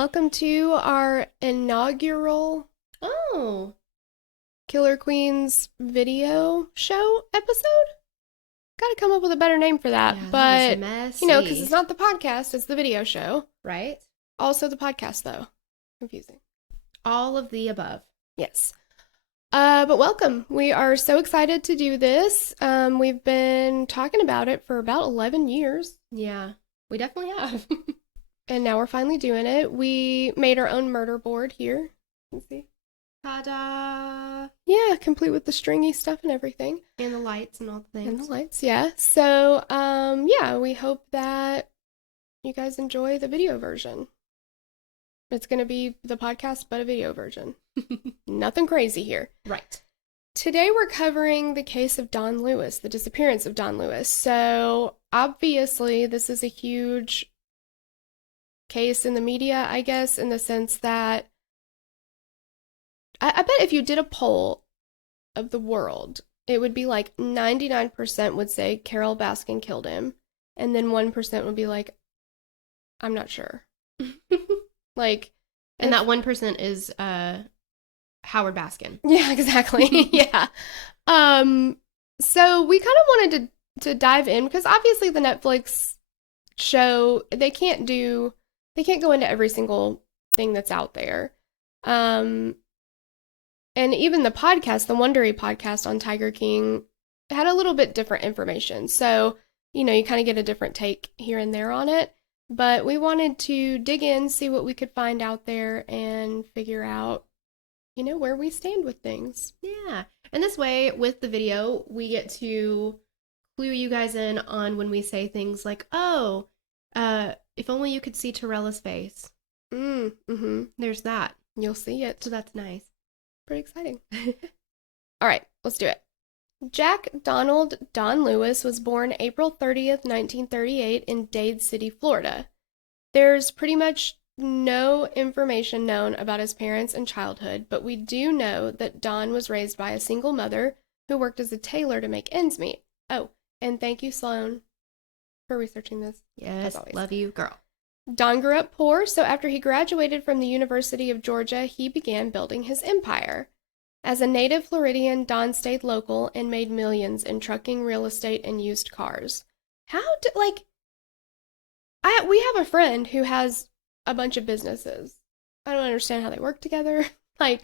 welcome to our inaugural Killer Queens video show episode. Gotta come up with a better name for that, Yeah, but, that was because it's not the podcast, it's the video show. right? Also the podcast, though. Confusing. All of the above. Yes. But welcome. We are so excited to do this. We've been talking about it for about 11 years. Yeah, we definitely have. And now we're finally doing it. We made our own murder board here. You can see. Ta-da! Yeah, complete with the stringy stuff and everything. And the lights and all the things. And the lights, yeah. So, we hope that you guys enjoy the video version. It's going to be the podcast, but a video version. Nothing crazy here. Right. Today we're covering the case of Don Lewis, the disappearance of Don Lewis. So, obviously, this is a huge case in the media, I guess, in the sense that I bet if you did a poll of the world, it would be like 99% would say Carole Baskin killed him, and then 1% would be like, I'm not sure. Like, and that 1% is Howard Baskin. Yeah, exactly. Yeah. So we kind of wanted to dive in because obviously the Netflix show, they can't go into every single thing that's out there. And even the podcast, the Wondery podcast on Tiger King, had a little bit different information. So, you kind of get a different take here and there on it. But we wanted to dig in, see what we could find out there, and figure out, where we stand with things. Yeah. And this way, with the video, we get to clue you guys in on when we say things like, if only you could see Torella's face. Mm-hmm. There's that. You'll see it. So that's nice. Pretty exciting. All right, let's do it. Jack Donald Don Lewis was born April 30th, 1938 in Dade City, Florida. There's pretty much no information known about his parents and childhood, but we do know that Don was raised by a single mother who worked as a tailor to make ends meet. Oh, and thank you, Sloan, for researching this. Yes, love you, girl. Don grew up poor, so after he graduated from the University of Georgia, he began building his empire. As a native Floridian, Don stayed local and made millions in trucking, real estate, and used cars. We have a friend who has a bunch of businesses. I don't understand how they work together. I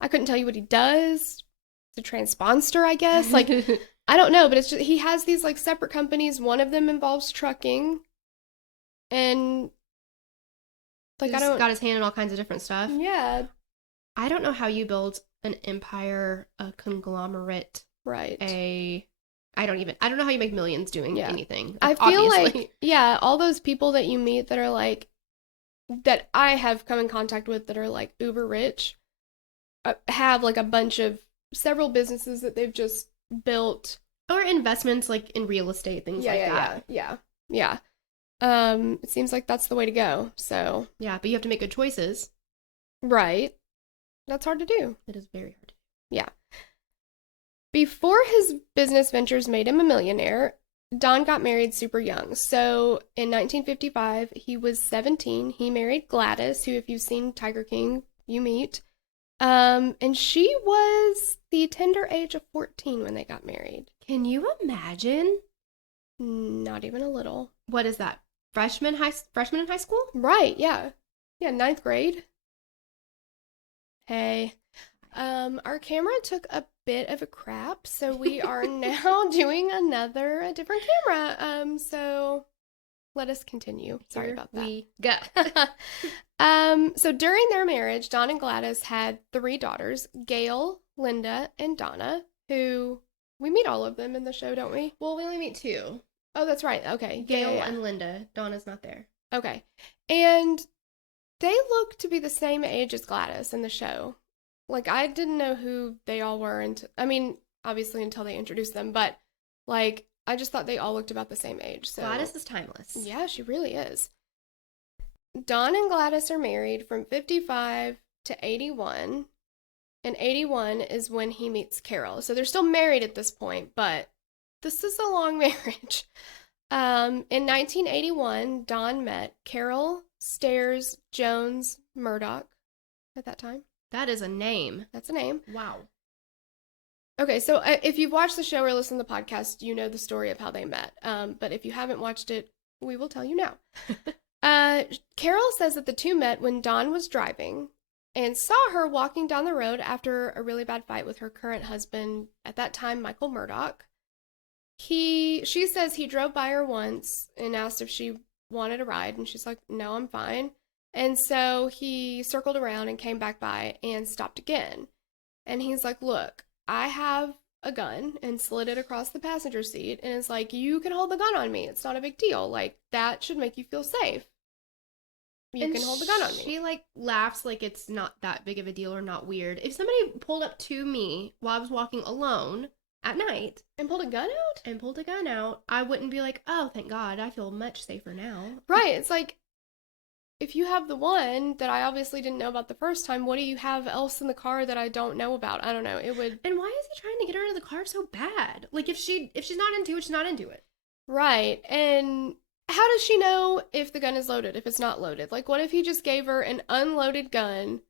couldn't tell you what he does. It's a transponster, I guess. I don't know, but it's just, he has these, separate companies. One of them involves trucking. And, He's got his hand in all kinds of different stuff. Yeah. I don't know how you build an empire, a conglomerate. Right. I don't know how you make millions doing anything. I feel obviously. All those people that you meet that are that I have come in contact with that are uber rich, have a bunch of several businesses that they've just built. Or investments in real estate, things like that. Yeah. It seems like that's the way to go, so. Yeah, but you have to make good choices. Right. That's hard to do. It is very hard to do. Yeah. Before his business ventures made him a millionaire, Don got married super young. So in 1955, he was 17. He married Gladys, who, if you've seen Tiger King, you meet. And she was the tender age of 14 when they got married. Can you imagine? Not even a little. What is that? Freshman in high school? Right, yeah. Yeah, 9th grade. Hey. Our camera took a bit of a crap, so we are now doing a different camera. So let us continue. Sorry about that. We go. So during their marriage, Don and Gladys had 3 daughters, Gail, Linda, and Donna, who we meet all of them in the show, don't we? Well, we only meet 2. Oh, that's right. Okay. Gail and Linda. Donna's not there. Okay. And they look to be the same age as Gladys in the show. I didn't know who they all were obviously until they introduced them, but I just thought they all looked about the same age. So Gladys is timeless. Yeah, she really is. Don and Gladys are married from 55 to 81, and 81 is when he meets Carole. So they're still married at this point, but this is a long marriage. In 1981, Don met Carole Stairs Jones Murdoch at that time. That is a name. That's a name. Wow. Okay, so if you've watched the show or listened to the podcast, you know the story of how they met. But if you haven't watched it, we will tell you now. Carole says that the two met when Don was driving and saw her walking down the road after a really bad fight with her current husband, at that time, Michael Murdoch. She says he drove by her once and asked if she wanted a ride, and she's like, no, I'm fine. And so he circled around and came back by and stopped again. And he's like, look, I have a gun, and slid it across the passenger seat, and is like, you can hold the gun on me. It's not a big deal. Like, that should make you feel safe. You can hold the gun on me. She, like, laughs like it's not that big of a deal or not weird. If somebody pulled up to me while I was walking alone at night and pulled a gun out, I wouldn't be like, oh, thank God, I feel much safer now. Right. It's like, if you have the one that I obviously didn't know about the first time, what do you have else in the car that I don't know about? I don't know. It would. And why is he trying to get her into the car so bad? Like, if she's not into it, she's not into it. Right. And how does she know if the gun is loaded, if it's not loaded? Like, what if he just gave her an unloaded gun,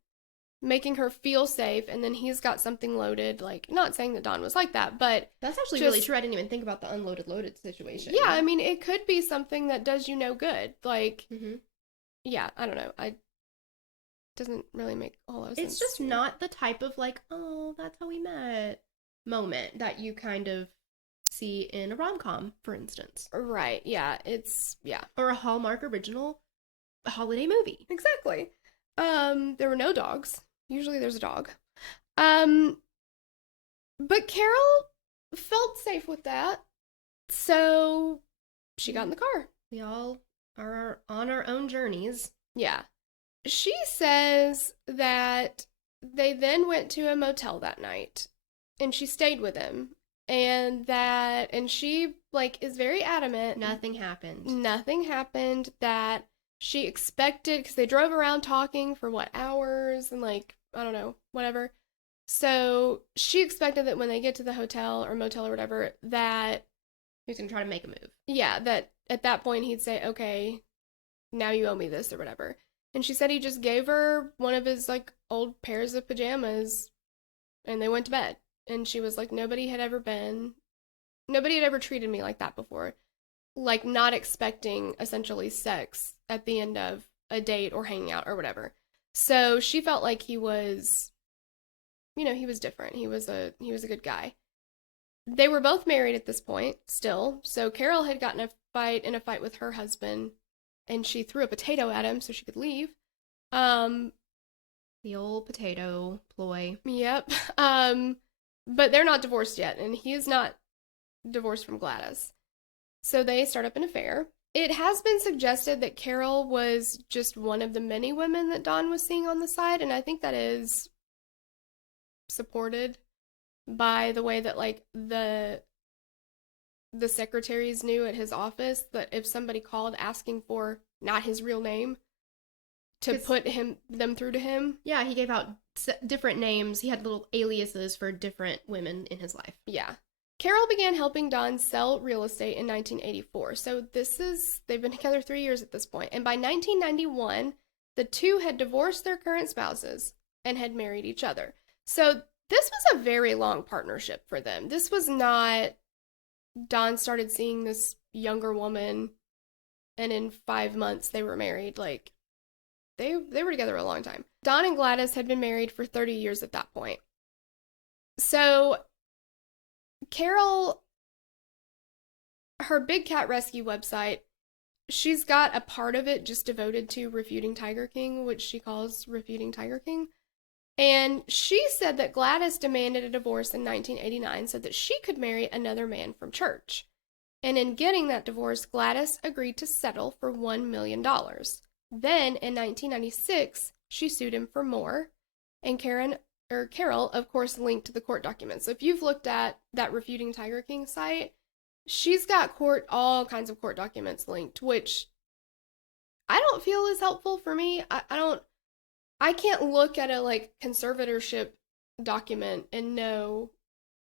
making her feel safe, and then he's got something loaded? Like, not saying that Don was like that, but that's actually really true. I didn't even think about the loaded situation. Yeah, I mean, it could be something that does you no good. Like, mm-hmm. Yeah, I don't know. Doesn't really make a whole lot of sense. It's just not the type of, like, oh, that's how we met moment that you kind of see in a rom-com, for instance. Right, yeah, yeah. Or a Hallmark original holiday movie. Exactly. There were no dogs. Usually there's a dog. But Carole felt safe with that, so she got in the car. We all are on our own journeys. Yeah. She says that they then went to a motel that night, and she stayed with him, and she, like, is very adamant. Nothing happened. That she expected, because they drove around talking for, hours, and, like, I don't know, whatever. So she expected that when they get to the hotel or motel or whatever, that he was going to try to make a move. Yeah, that at that point he'd say, okay, now you owe me this or whatever. And she said he just gave her one of his, like, old pairs of pajamas, and they went to bed. And she was like, nobody had ever treated me like that before. Like, not expecting, essentially, sex at the end of a date or hanging out or whatever. So she felt like he was, he was different. He was a good guy. They were both married at this point, still. So Carole had gotten in a fight with her husband, and she threw a potato at him so she could leave. The old potato ploy. Yep. But they're not divorced yet, and he is not divorced from Gladys. So they start up an affair. It has been suggested that Carole was just one of the many women that Don was seeing on the side, and I think that is supported by the way that, like, the secretaries knew at his office that if somebody called asking for not his real name, to put them through to him. Yeah, he gave out different names. He had little aliases for different women in his life. Yeah. Carole began helping Don sell real estate in 1984. So they've been together 3 years at this point. And by 1991, the two had divorced their current spouses and had married each other. So this was a very long partnership for them. This was not Don started seeing this younger woman and in 5 months they were married. Like, they were together a long time. Don and Gladys had been married for 30 years at that point. So Carole, her Big Cat Rescue website, she's got a part of it just devoted to refuting Tiger King, which she calls Refuting Tiger King. And she said that Gladys demanded a divorce in 1989 so that she could marry another man from church. And in getting that divorce, Gladys agreed to settle for $1 million. Then, in 1996, she sued him for more. And Carole, of course, linked the court documents. So if you've looked at that Refuting Tiger King site, she's got all kinds of court documents linked, which I don't feel is helpful for me. I can't look at a, like, conservatorship document and know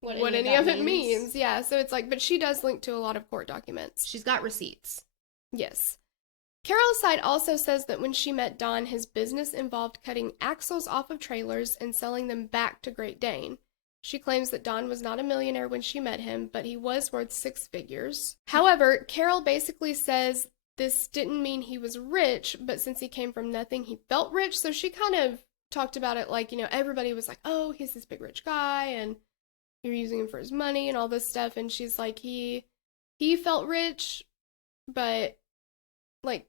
what any of it means. Yeah, so it's like, but she does link to a lot of court documents. She's got receipts. Yes. Carole's side also says that when she met Don, his business involved cutting axles off of trailers and selling them back to Great Dane. She claims that Don was not a millionaire when she met him, but he was worth 6 figures. However, Carole basically says this didn't mean he was rich, but since he came from nothing, he felt rich. So she kind of talked about it like, everybody was like, oh, he's this big rich guy and you're using him for his money and all this stuff. And she's like, he felt rich, but like,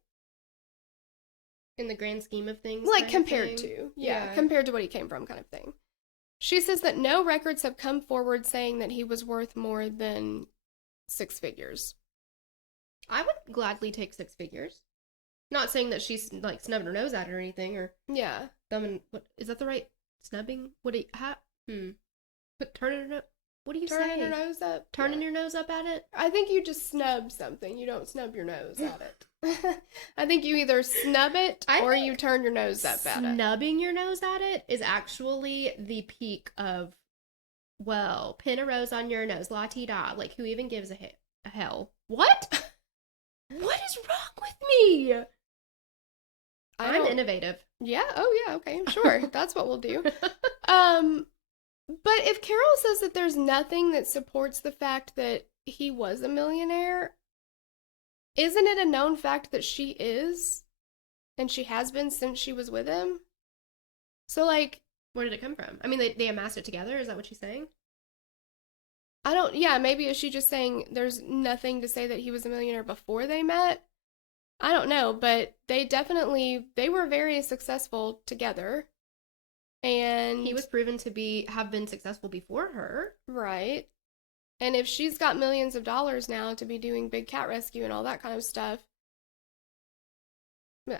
in the grand scheme of things, like compared to what he came from, kind of thing. She says that no records have come forward saying that he was worth more than 6 figures. I would gladly take 6 figures. Not saying that she's like snubbing her nose at it or anything, or thumbing. What is that the right snubbing? What do you turning her? What do you say? Turning your nose up. Turning your nose up at it. I think you just snub something. You don't snub your nose at it. I think you either snub it or you turn your nose up at it. Snubbing your nose at it is actually the peak of, well, pin a rose on your nose, la-ti-da. Like, who even gives a hell? What? What is wrong with me? I'm innovative. Yeah. Oh, yeah. Okay. Sure. That's what we'll do. But if Carole says that there's nothing that supports the fact that he was a millionaire, isn't it a known fact that she is? And she has been since she was with him? So, like... Where did it come from? I mean, they amassed it together? Is that what she's saying? Maybe is she just saying there's nothing to say that he was a millionaire before they met? I don't know, but they were very successful together. And he was proven to have been successful before her. Right. And if she's got millions of dollars now to be doing big cat rescue and all that kind of stuff,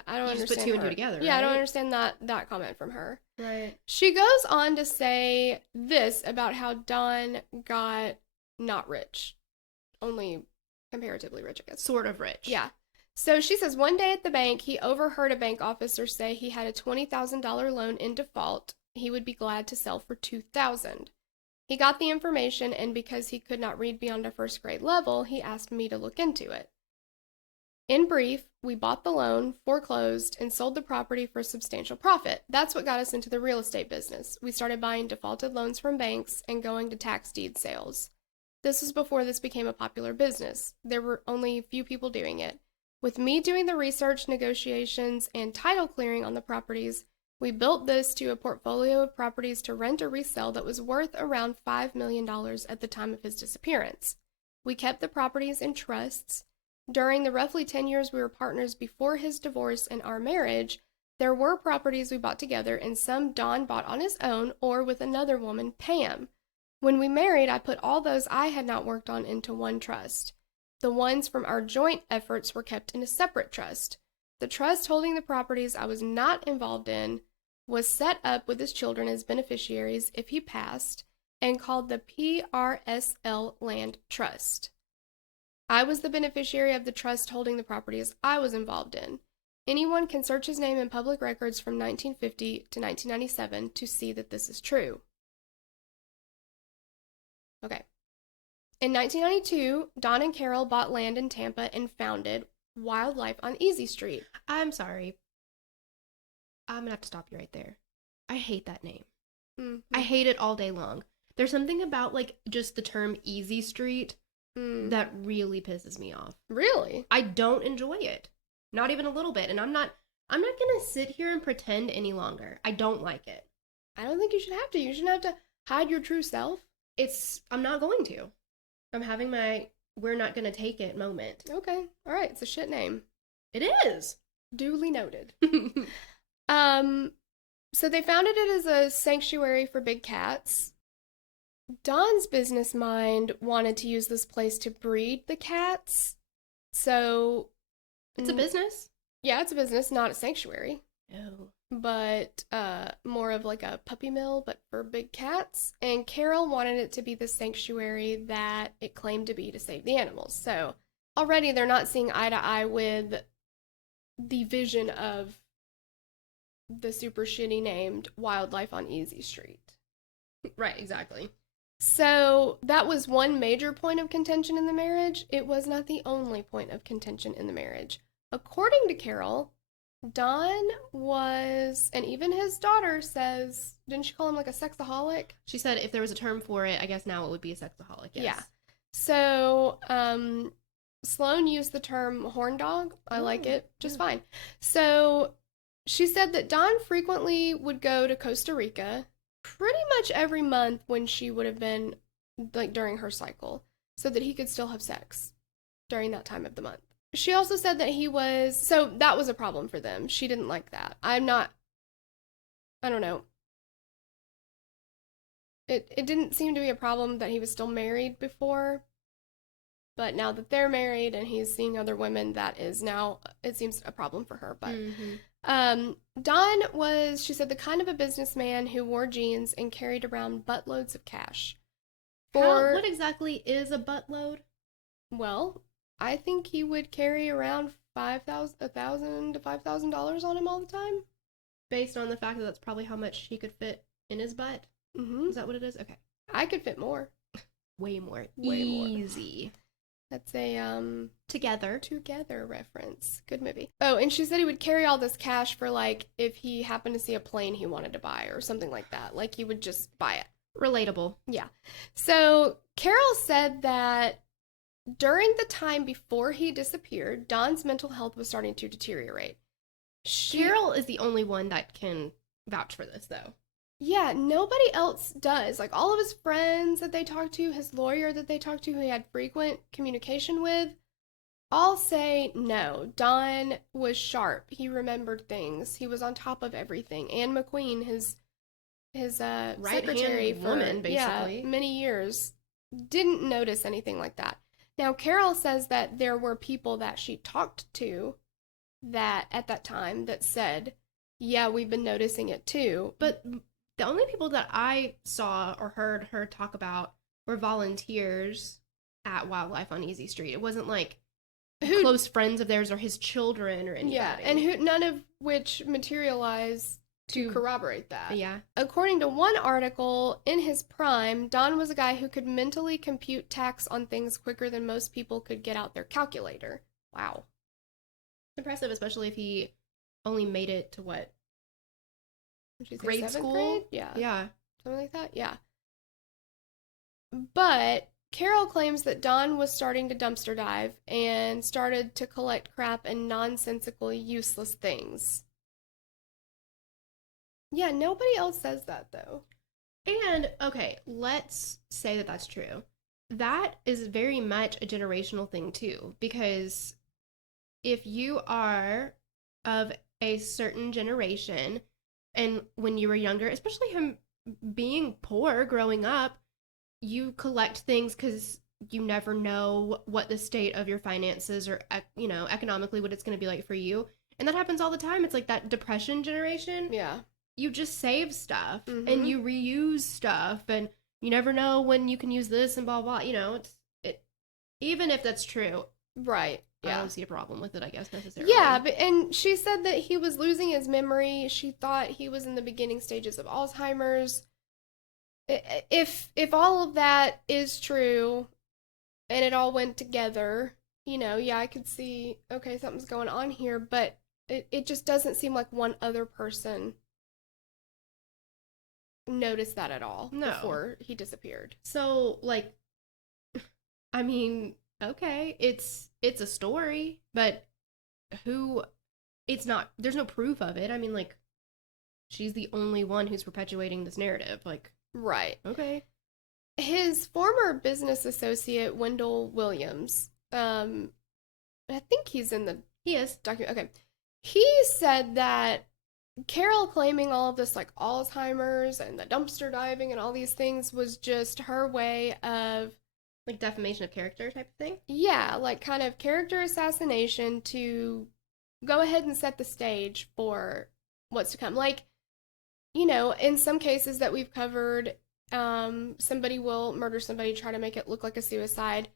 I don't understand. Just put two and two together. Yeah, right? I don't understand that comment from her. Right. She goes on to say this about how Don got not rich, only comparatively rich, I guess. Sort of rich. Yeah. So she says one day at the bank, he overheard a bank officer say he had a $20,000 loan in default. He would be glad to sell for $2,000. He got the information, and because he could not read beyond a first grade level, he asked me to look into it. In brief, we bought the loan, foreclosed, and sold the property for a substantial profit. That's what got us into the real estate business. We started buying defaulted loans from banks and going to tax deed sales. This was before this became a popular business. There were only a few people doing it. With me doing the research, negotiations, and title clearing on the properties, we built this to a portfolio of properties to rent or resell that was worth around $5 million at the time of his disappearance. We kept the properties in trusts. During the roughly 10 years we were partners before his divorce and our marriage, there were properties we bought together and some Don bought on his own or with another woman, Pam. When we married, I put all those I had not worked on into one trust. The ones from our joint efforts were kept in a separate trust. The trust holding the properties I was not involved in was set up with his children as beneficiaries if he passed and called the PRSL Land Trust. I was the beneficiary of the trust holding the properties I was involved in. Anyone can search his name in public records from 1950 to 1997 to see that this is true. Okay. In 1992, Don and Carole bought land in Tampa and founded Wildlife on Easy Street. I'm sorry. I'm going to have to stop you right there. I hate that name. Mm-hmm. I hate it all day long. There's something about, like, just the term Easy Street that really pisses me off. Really? I don't enjoy it. Not even a little bit. And I'm not going to sit here and pretend any longer. I don't like it. I don't think you should have to. You shouldn't have to hide your true self. I'm not going to. I'm having my we're not going to take it moment. Okay. All right. It's a shit name. It is. Duly noted. So they founded it as a sanctuary for big cats. Don's business mind wanted to use this place to breed the cats. So it's a business? Yeah, it's a business, not a sanctuary. No. But more of like a puppy mill, but for big cats. And Carole wanted it to be the sanctuary that it claimed to be to save the animals. So already they're not seeing eye to eye with the vision of the super shitty named Wildlife on Easy Street. Right, exactly. So that was one major point of contention in the marriage. It was not the only point of contention in the marriage. According to Carole, Don was, and even his daughter says, didn't she call him like a sexaholic? She said if there was a term for it, I guess now it would be a sexaholic, yes. Yeah. So, Sloane used the term horn dog. I like it just fine. So, she said that Don frequently would go to Costa Rica pretty much every month when she would have been, like, during her cycle, so that he could still have sex during that time of the month. She also said that so that was a problem for them. She didn't like that. I don't know. It didn't seem to be a problem that he was still married before, but now that they're married and he's seeing other women, that is now, it seems, a problem for her. But Don was, she said, the kind of a businessman who wore jeans and carried around buttloads of cash. What exactly is a buttload? Well, I think he would carry around $1,000 to $5,000 on him all the time. Based on the fact that that's probably how much he could fit in his butt? Mm-hmm. Is that what it is? Okay. I could fit more. Way more. Way Easy. More. That's a, Together reference. Good movie. Oh, and she said he would carry all this cash for, like, if he happened to see a plane he wanted to buy or something like that. Like, he would just buy it. Relatable. Yeah. So, Carole said that during the time before he disappeared, Don's mental health was starting to deteriorate. Carole is the only one that can vouch for this, though. Yeah, nobody else does. Like, all of his friends that they talked to, his lawyer that they talked to, who he had frequent communication with, all say no. Don was sharp. He remembered things. He was on top of everything. Anne McQueen, his secretary for woman, basically. Many years, didn't notice anything like that. Now, Carole says that there were people that she talked to that at that time that said, yeah, we've been noticing it too. But the only people that I saw or heard her talk about were volunteers at Wildlife on Easy Street. It wasn't like close friends of theirs or his children or anybody. Yeah, and none of which materialized to corroborate that. Yeah. According to one article, in his prime, Don was a guy who could mentally compute tax on things quicker than most people could get out their calculator. Wow. It's impressive, especially if he only made it to what? Grade school? Grade? Yeah. Yeah. Something like that? Yeah. But Carole claims that Don was starting to dumpster dive and started to collect crap and nonsensical, useless things. Yeah, nobody else says that, though. And, okay, let's say that that's true. That is very much a generational thing, too, because if you are of a certain generation, and when you were younger, especially him being poor growing up, you collect things because you never know what the state of your finances or, economically what it's going to be like for you. And that happens all the time. It's like that Depression generation. Yeah. You just save stuff and you reuse stuff and you never know when you can use this and blah, blah. Even if that's true. Right. Yeah. I don't see a problem with it, I guess, necessarily. Yeah, and she said that he was losing his memory. She thought he was in the beginning stages of Alzheimer's. If all of that is true and it all went together, yeah, I could see, okay, something's going on here, but it just doesn't seem like one other person noticed that at all before he disappeared. So, I mean, okay, it's a story, but there's no proof of it. I mean, she's the only one who's perpetuating this narrative. Right. Okay. His former business associate, Wendell Williams, I think he's in the... He is. Document. Okay. He said that Carole claiming all of this, Alzheimer's and the dumpster diving and all these things was just her way of... defamation of character type of thing? Yeah, kind of character assassination to go ahead and set the stage for what's to come. In some cases that we've covered, somebody will murder somebody, try to make it look like a suicide,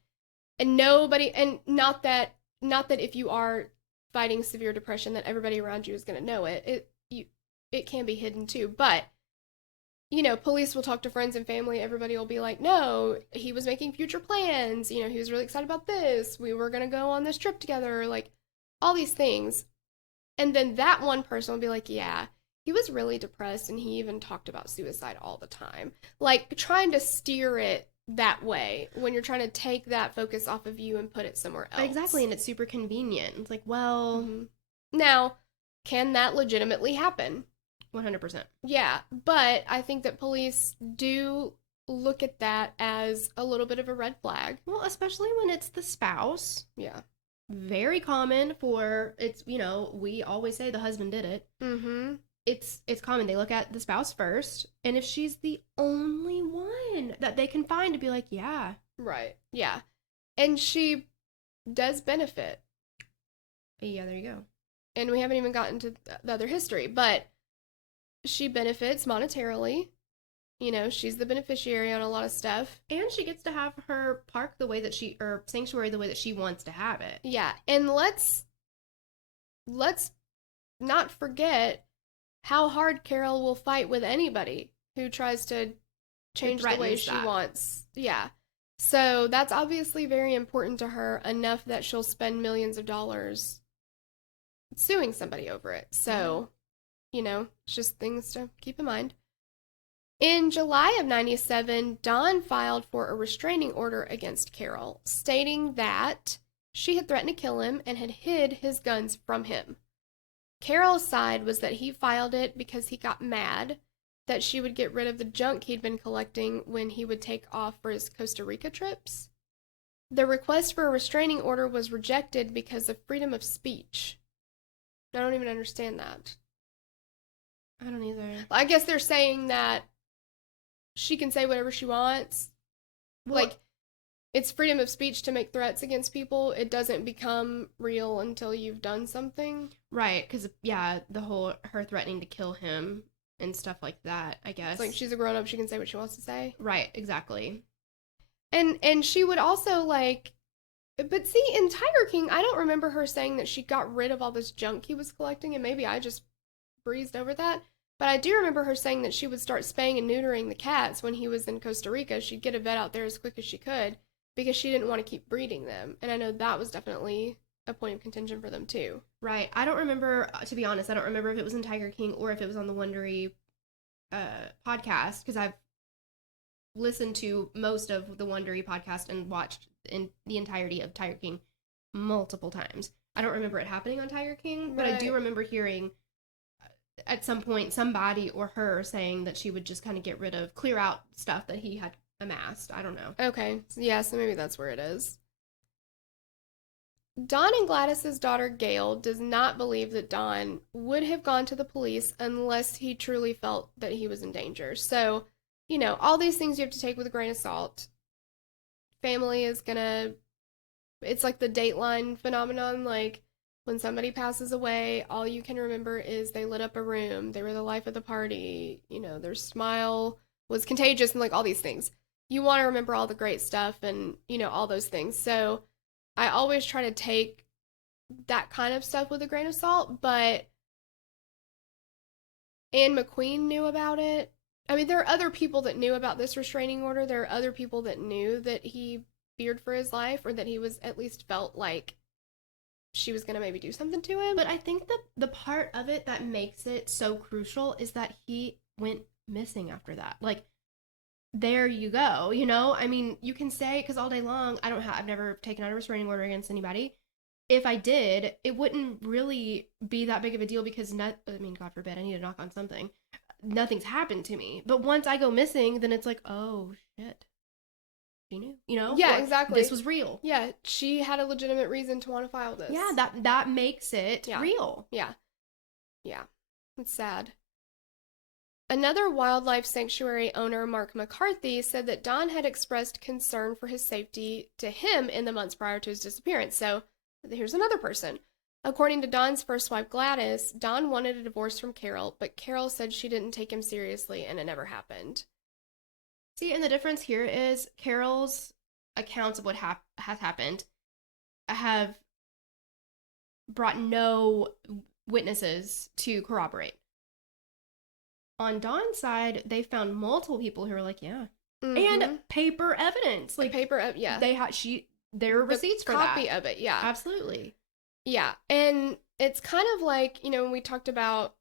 and not that if you are fighting severe depression that everybody around you is going to know it. It can be hidden too, but police will talk to friends and family. Everybody will be like, no, he was making future plans. He was really excited about this. We were going to go on this trip together. all these things. And then that one person will be like, yeah, he was really depressed and he even talked about suicide all the time. Like trying to steer it that way when you're trying to take that focus off of you and put it somewhere else. Exactly, and it's super convenient. It's like, well, Now, can that legitimately happen? 100%. Yeah, but I think that police do look at that as a little bit of a red flag. Well, especially when it's the spouse. Yeah. Very common for, it's, we always say the husband did it. Mm-hmm. It's common. They look at the spouse first, and if she's the only one that they can find to be like, yeah. Right. Yeah. And she does benefit. Yeah, there you go. And we haven't even gotten to the other history, but she benefits monetarily. She's the beneficiary on a lot of stuff. And she gets to have her park the way that or sanctuary the way that she wants to have it. Yeah. And let's not forget how hard Carole will fight with anybody who tries to change the way she wants. Yeah. So that's obviously very important to her, enough that she'll spend millions of dollars suing somebody over it. So, it's just things to keep in mind. In July of 97, Don filed for a restraining order against Carole, stating that she had threatened to kill him and had hid his guns from him. Carole's side was that he filed it because he got mad that she would get rid of the junk he'd been collecting when he would take off for his Costa Rica trips. The request for a restraining order was rejected because of freedom of speech. I don't even understand that. I don't either. I guess they're saying that she can say whatever she wants. Well, like, it's freedom of speech to make threats against people. It doesn't become real until you've done something. Right, because, yeah, the whole her threatening to kill him and stuff like that, I guess. It's like, she's a grown-up, she can say what she wants to say. Right, exactly. And she would also, like... But see, in Tiger King, I don't remember her saying that she got rid of all this junk he was collecting, and maybe I just breezed over that. But I do remember her saying that she would start spaying and neutering the cats when he was in Costa Rica. She'd get a vet out there as quick as she could because she didn't want to keep breeding them. And I know that was definitely a point of contention for them, too. Right. I don't remember, to be honest, I don't remember if it was in Tiger King or if it was on the Wondery podcast, because I've listened to most of the Wondery podcast and watched in the entirety of Tiger King multiple times. I don't remember it happening on Tiger King, but I do remember hearing at some point somebody or her saying that she would just kind of clear out stuff that he had amassed. I don't know. Okay. Yeah, so maybe that's where it is. Don and Gladys's daughter Gail does not believe that Don would have gone to the police unless he truly felt that he was in danger. So, all these things you have to take with a grain of salt. Family is gonna... It's like the Dateline phenomenon, like... When somebody passes away, all you can remember is they lit up a room, they were the life of the party, their smile was contagious, and like all these things. You want to remember all the great stuff and, all those things. So I always try to take that kind of stuff with a grain of salt, but Anne McQueen knew about it. I mean, there are other people that knew about this restraining order. There are other people that knew that he feared for his life, or that he was at least felt like she was going to maybe do something to him. But I think the part of it that makes it so crucial is that he went missing after that. Like, there you go, I mean, you can say, because all day long, I've never taken out a restraining order against anybody. If I did, it wouldn't really be that big of a deal because, God forbid, I need to knock on something. Nothing's happened to me. But once I go missing, then it's like, oh, shit. She knew, Yeah, exactly. This was real. Yeah, she had a legitimate reason to want to file this. Yeah, that makes it real. Yeah. It's sad. Another wildlife sanctuary owner, Mark McCarthy, said that Don had expressed concern for his safety to him in the months prior to his disappearance. So here's another person. According to Don's first wife, Gladys, Don wanted a divorce from Carole, but Carole said she didn't take him seriously and it never happened. See, and the difference here is Carole's accounts of what has happened have brought no witnesses to corroborate. On Don's side, they found multiple people who were like, yeah. Mm-hmm. And paper evidence. Like, yeah. They had their receipts for copy that. of it, yeah. Absolutely. Yeah, and it's kind of like, when we talked about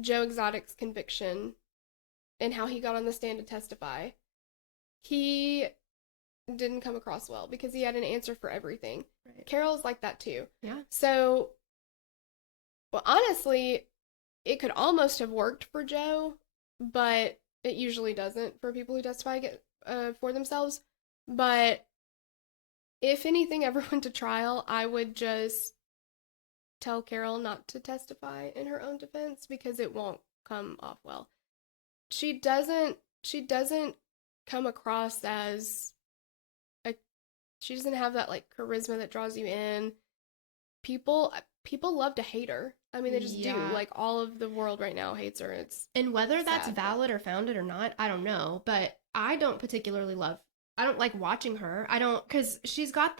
Joe Exotic's conviction and how he got on the stand to testify, he didn't come across well because he had an answer for everything. Right. Carole's like that too. Yeah. So, well, honestly, it could almost have worked for Joe, but it usually doesn't for people who testify for themselves. But if anything ever went to trial, I would just tell Carole not to testify in her own defense because it won't come off well. She doesn't come across as she doesn't have that like charisma that draws you in. People love to hate her. I mean, they just do. Like all of the world right now hates her. And whether sad, that's valid or founded or not, I don't know. But I don't like watching her. I don't, because she's got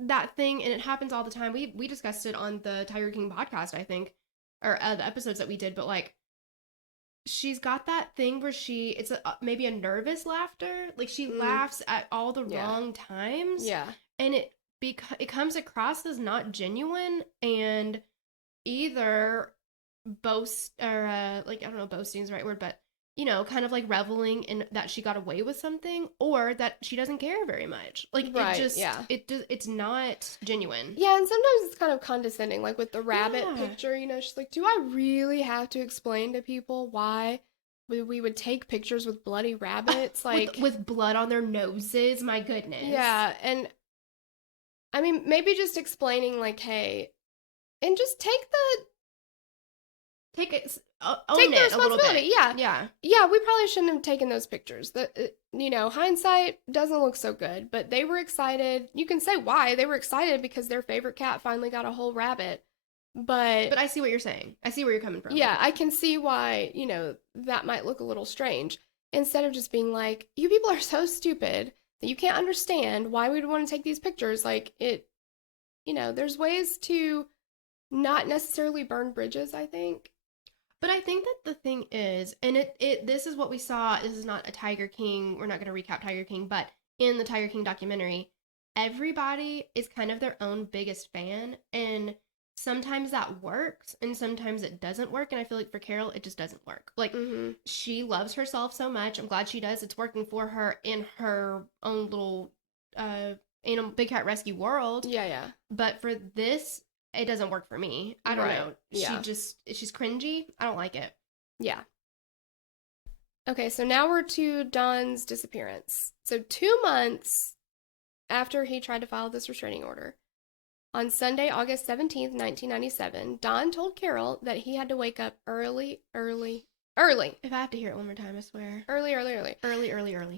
that thing, and it happens all the time. We discussed it on the Tiger King podcast, I think, or the episodes that we did. But like, she's got that thing where it's maybe a nervous laughter. Like she laughs at all the wrong times. Yeah. And it comes across as not genuine, and either boast or like, I don't know, boasting is the right word, but kind of like reveling in that she got away with something, or that she doesn't care very much. Like right, it's not genuine. Yeah, and sometimes it's kind of condescending, like with the rabbit picture, she's like, do I really have to explain to people why we would take pictures with bloody rabbits? Like with blood on their noses, my goodness. Yeah, and I mean, maybe just explaining like, hey, and just take the responsibility. Yeah, we probably shouldn't have taken those pictures. Hindsight doesn't look so good, but they were excited. You can say why they were excited, because their favorite cat finally got a whole rabbit. But I see what you're saying. I see where you're coming from. Yeah, I can see why that might look a little strange. Instead of just being like, you people are so stupid that you can't understand why we'd want to take these pictures. Like there's ways to not necessarily burn bridges, I think. But I think that the thing is, and this is what we saw. This is not a Tiger King. We're not going to recap Tiger King, but in the Tiger King documentary, everybody is kind of their own biggest fan, and sometimes that works, and sometimes it doesn't work. And I feel like for Carole, it just doesn't work. Like she loves herself so much. I'm glad she does. It's working for her in her own little animal big cat rescue world. Yeah. But for this, it doesn't work for me. I don't know. Yeah. She's cringy. I don't like it. Yeah. Okay, so now we're to Don's disappearance. So 2 months after he tried to file this restraining order, on Sunday, August 17th, 1997, Don told Carole that he had to wake up early. If I have to hear it one more time, I swear. Early.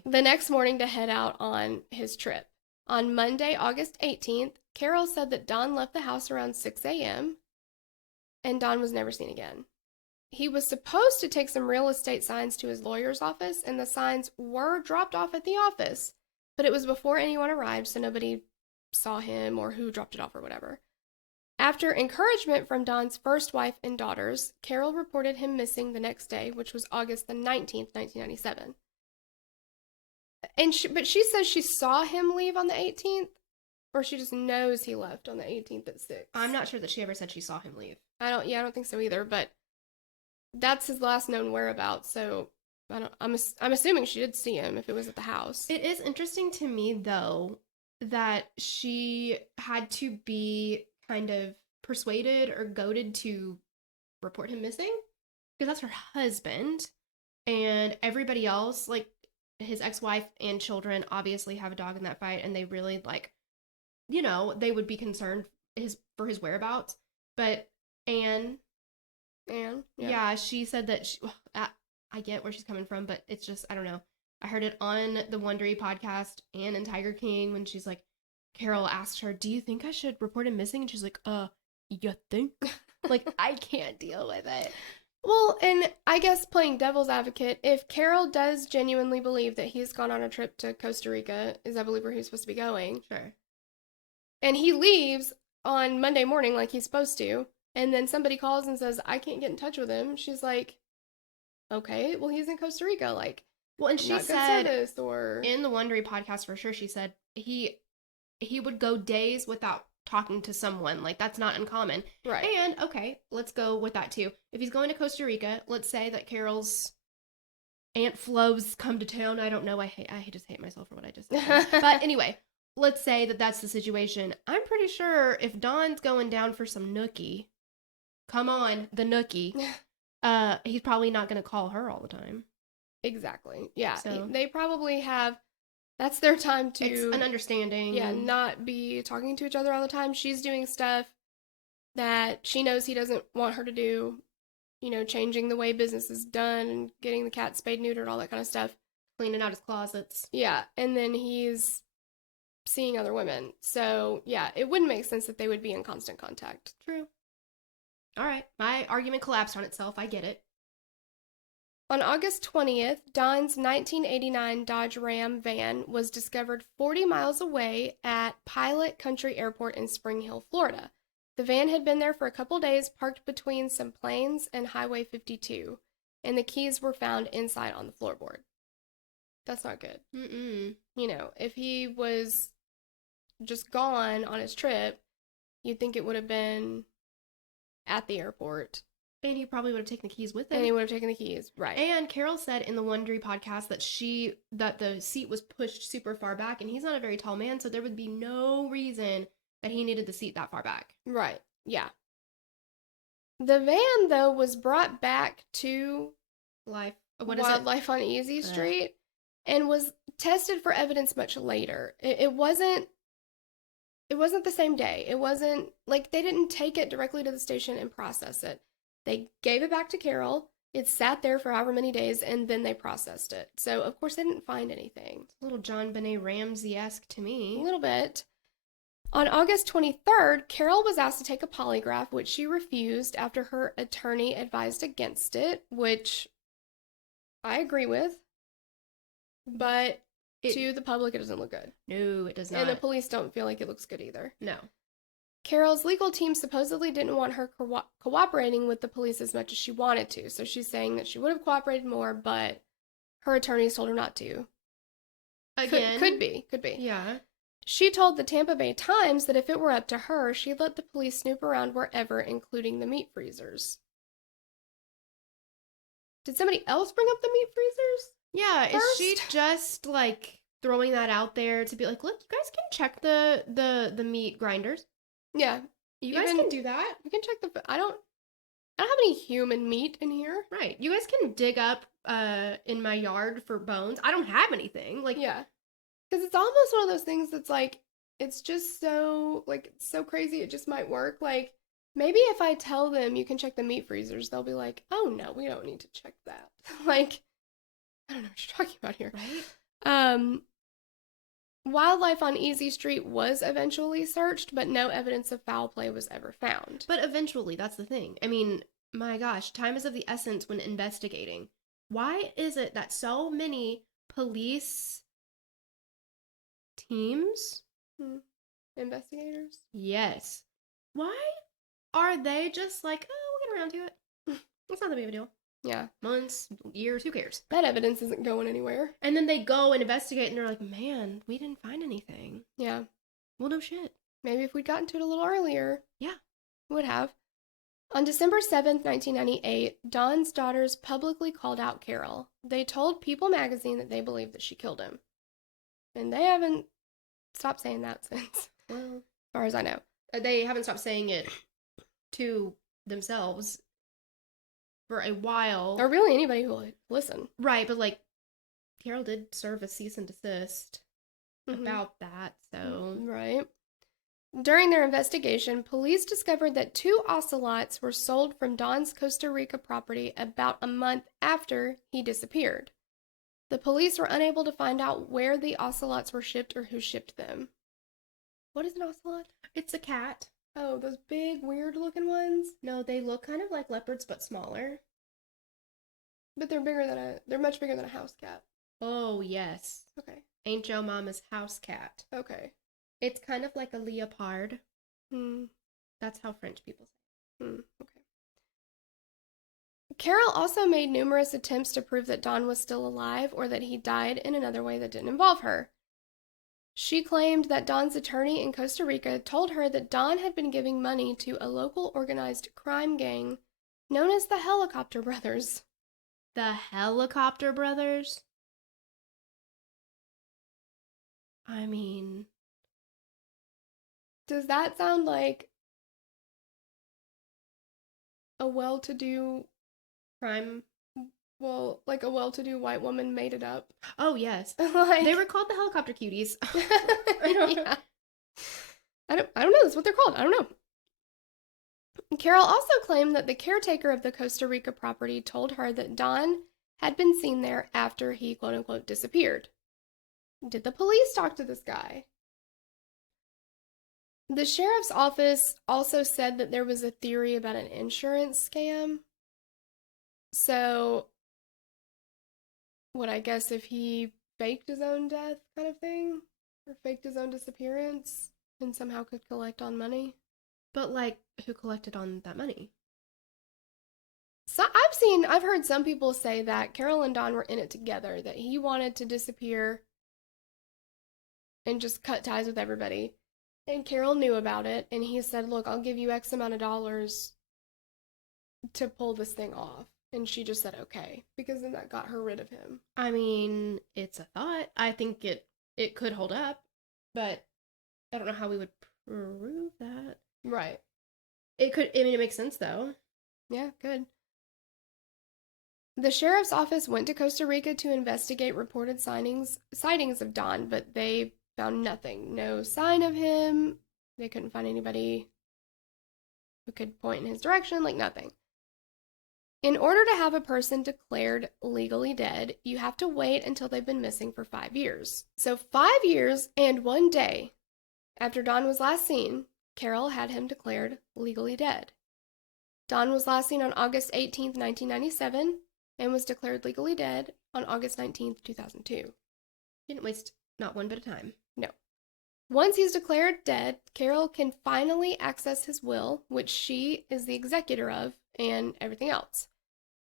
The next morning to head out on his trip. On Monday, August 18th, Carole said that Don left the house around 6 a.m., and Don was never seen again. He was supposed to take some real estate signs to his lawyer's office, and the signs were dropped off at the office, but it was before anyone arrived, so nobody saw him or who dropped it off or whatever. After encouragement from Don's first wife and daughters, Carole reported him missing the next day, which was August the 19th, 1997. But she says she saw him leave on the 18th, or she just knows he left on the 18th at 6. I'm not sure that she ever said she saw him leave. I don't think so either, but that's his last known whereabouts, so I'm assuming she did see him if it was at the house. It is interesting to me, though, that she had to be kind of persuaded or goaded to report him missing, because that's her husband, and everybody else, like his ex-wife and children, obviously have a dog in that fight, and they really they would be concerned for his whereabouts. But Anne, she said that I get where she's coming from, but it's just, I don't know. I heard it on the Wondery podcast and in Tiger King when she's like, Carole asked her, do you think I should report him missing? And she's like, you think? Like, I can't deal with it. Well, and I guess playing devil's advocate, if Carole does genuinely believe that he's gone on a trip to Costa Rica, is I believe where he's supposed to be going. Sure. And he leaves on Monday morning like he's supposed to, and then somebody calls and says, I can't get in touch with him. She's like, okay, well, he's in Costa Rica, like, well, and she not said good service, or... in the Wondery podcast, for sure, she said he would go days without talking to someone. Like, that's not uncommon. Right. And, okay, let's go with that too. If he's going to Costa Rica, let's say that Carole's Aunt Flo's come to town. I don't know. I just hate myself for what I just said. But anyway, let's say that that's the situation. I'm pretty sure if Don's going down for some nookie, come on, the nookie, he's probably not going to call her all the time. Exactly. Yeah. So, they probably have, that's their time to. it's an understanding. Yeah, not be talking to each other all the time. She's doing stuff that she knows he doesn't want her to do. You know, changing the way business is done and getting the cat spayed, neutered, all that kind of stuff. Cleaning out his closets. Yeah, and then he's seeing other women. So, yeah, it wouldn't make sense that they would be in constant contact. True. All right. My argument collapsed on itself. I get it. On August 20th, Don's 1989 Dodge Ram van was discovered 40 miles away at Pilot Country Airport in Spring Hill, Florida. The van had been there for a couple days, parked between some planes and Highway 52, and the keys were found inside on the floorboard. That's not good. Mm-mm. You know, if he was just gone on his trip, you'd think it would have been at the airport. And he probably would have taken the keys with him. And he would have taken the keys, right. And Carole said in the Wondery podcast that the seat was pushed super far back, and he's not a very tall man, so there would be no reason that he needed the seat that far back. Right, yeah. The van, though, was brought back to Wildlife on Easy Street and was tested for evidence much later. It wasn't the same day. It wasn't, like, they didn't take it directly to the station and process it. They gave it back to Carole. It sat there for however many days, and then they processed it. So, of course, they didn't find anything. It's a little John Benet Ramsey-esque to me. A little bit. On August 23rd, Carole was asked to take a polygraph, which she refused after her attorney advised against it, which I agree with. But to the public, it doesn't look good. No, it does not. And the police don't feel like it looks good either. No. Carole's legal team supposedly didn't want her cooperating with the police as much as she wanted to. So she's saying that she would have cooperated more, but her attorneys told her not to. Again? Could be. Yeah. She told the Tampa Bay Times that if it were up to her, she'd let the police snoop around wherever, including the meat freezers. Did somebody else bring up the meat freezers? Yeah, first? Is she just, like, throwing that out there to be like, look, you guys can check the meat grinders? Yeah. You guys can do that. You can check I don't have any human meat in here. Right. You guys can dig up in my yard for bones. I don't have anything. Like, yeah. Because it's almost one of those things that's like, it's just so, like, it's so crazy it just might work. Like, maybe if I tell them you can check the meat freezers, they'll be like, oh no, we don't need to check that. Like, I don't know what you're talking about here. Right? Wildlife on Easy Street was eventually searched, but no evidence of foul play was ever found. But eventually, that's the thing. I mean, my gosh, time is of the essence when investigating. Why is it that so many police teams? Investigators? Yes. Why are they just like, oh, we'll get around to it? It's not that big of a deal. Yeah. Months, years, who cares? That evidence isn't going anywhere. And then they go and investigate and they're like, man, we didn't find anything. Yeah. Well, no shit. Maybe if we'd gotten to it a little earlier. Yeah. We would have. On December 7th, 1998, Don's daughters publicly called out Carole. They told People magazine that they believed that she killed him. And they haven't stopped saying that since. Well, as far as I know. They haven't stopped saying it to themselves for a while. Or really anybody who will listen. Right, but like, Carole did serve a cease and desist about that, so. Right. During their investigation, police discovered that 2 ocelots were sold from Don's Costa Rica property about a month after he disappeared. The police were unable to find out where the ocelots were shipped or who shipped them. What is an ocelot? It's a cat. Oh, those big, weird-looking ones? No, they look kind of like leopards, but smaller. But they're much bigger than a house cat. Oh, yes. Okay. Ain't Yo Mama's house cat. Okay. It's kind of like a leopard. That's how French people say. Okay. Carole also made numerous attempts to prove that Don was still alive or that he died in another way that didn't involve her. She claimed that Don's attorney in Costa Rica told her that Don had been giving money to a local organized crime gang known as the Helicopter Brothers. The Helicopter Brothers? I mean, does that sound like a well-to-do crime? Well, like a well-to-do white woman made it up. Oh, yes. Like, they were called the Helicopter Cuties. I don't know. Yeah. I don't know. That's what they're called. I don't know. Carole also claimed that the caretaker of the Costa Rica property told her that Don had been seen there after he quote-unquote disappeared. Did the police talk to this guy? The sheriff's office also said that there was a theory about an insurance scam. So, what I guess if he faked his own death kind of thing? Or faked his own disappearance and somehow could collect on money? But, like, who collected on that money? So I've heard some people say that Carole and Don were in it together, that he wanted to disappear and just cut ties with everybody. And Carole knew about it, and he said, look, I'll give you X amount of dollars to pull this thing off. And she just said, okay, because then that got her rid of him. I mean, it's a thought. I think it could hold up, but I don't know how we would prove that. Right. It could, I mean, it makes sense, though. Yeah, good. The sheriff's office went to Costa Rica to investigate reported sightings of Don, but they found nothing. No sign of him. They couldn't find anybody who could point in his direction, like nothing. In order to have a person declared legally dead, you have to wait until they've been missing for 5 years. So 5 years and 1 day after Don was last seen, Carole had him declared legally dead. Don was last seen on August 18th, 1997, and was declared legally dead on August 19th, 2002. Didn't waste not one bit of time. No. Once he's declared dead, Carole can finally access his will, which she is the executor of, and everything else.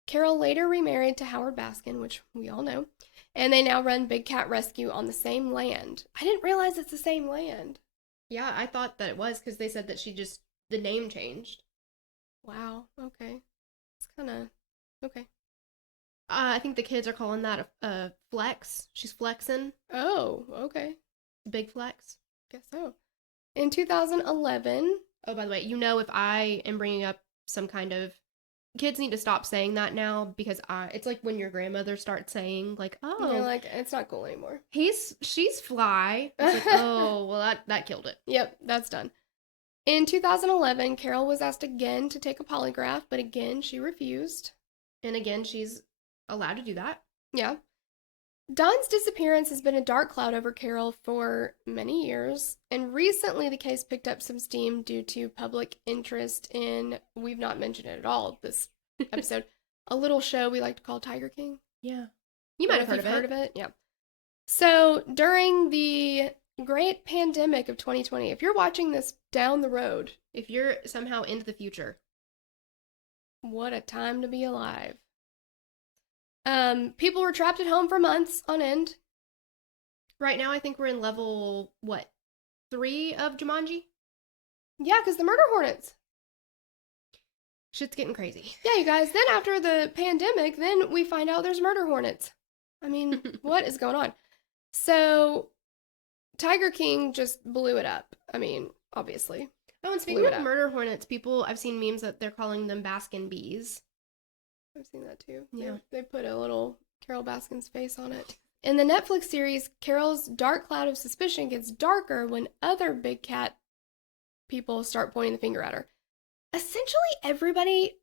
Carole later remarried to Howard Baskin, which we all know, and they now run Big Cat Rescue on the same land. I didn't realize it's the same land. Yeah, I thought that it was because they said that the name changed. Wow, okay. It's kind of, okay. I think the kids are calling that a flex. She's flexing. Oh, okay. Big flex. Guess so. In 2011. Oh, by the way, if I am bringing up some kind of, kids need to stop saying that now because it's like when your grandmother starts saying like, oh, you're like, it's not cool anymore. She's fly. It's like, oh, well that killed it. Yep, that's done. In 2011, Carole was asked again to take a polygraph, but again she refused. And again, she's allowed to do that. Yeah. Don's disappearance has been a dark cloud over Carole for many years, and recently the case picked up some steam due to public interest in, we've not mentioned it at all this episode, a little show we like to call Tiger King. Yeah. You might have heard of it. Yeah. So during the great pandemic of 2020, if you're watching this down the road, if you're somehow into the future, what a time to be alive. People were trapped at home for months on end. Right now, I think we're in level, 3 of Jumanji? Yeah, because the murder hornets. Shit's getting crazy. Yeah, you guys. Then after the pandemic, then we find out there's murder hornets. I mean, what is going on? So, Tiger King just blew it up. I mean, obviously. Oh, and speaking of murder hornets, I've seen memes that they're calling them Baskin bees. I've seen that too. Yeah. They put a little Carole Baskin's face on it. In the Netflix series, Carole's dark cloud of suspicion gets darker when other big cat people start pointing the finger at her. Essentially, everybody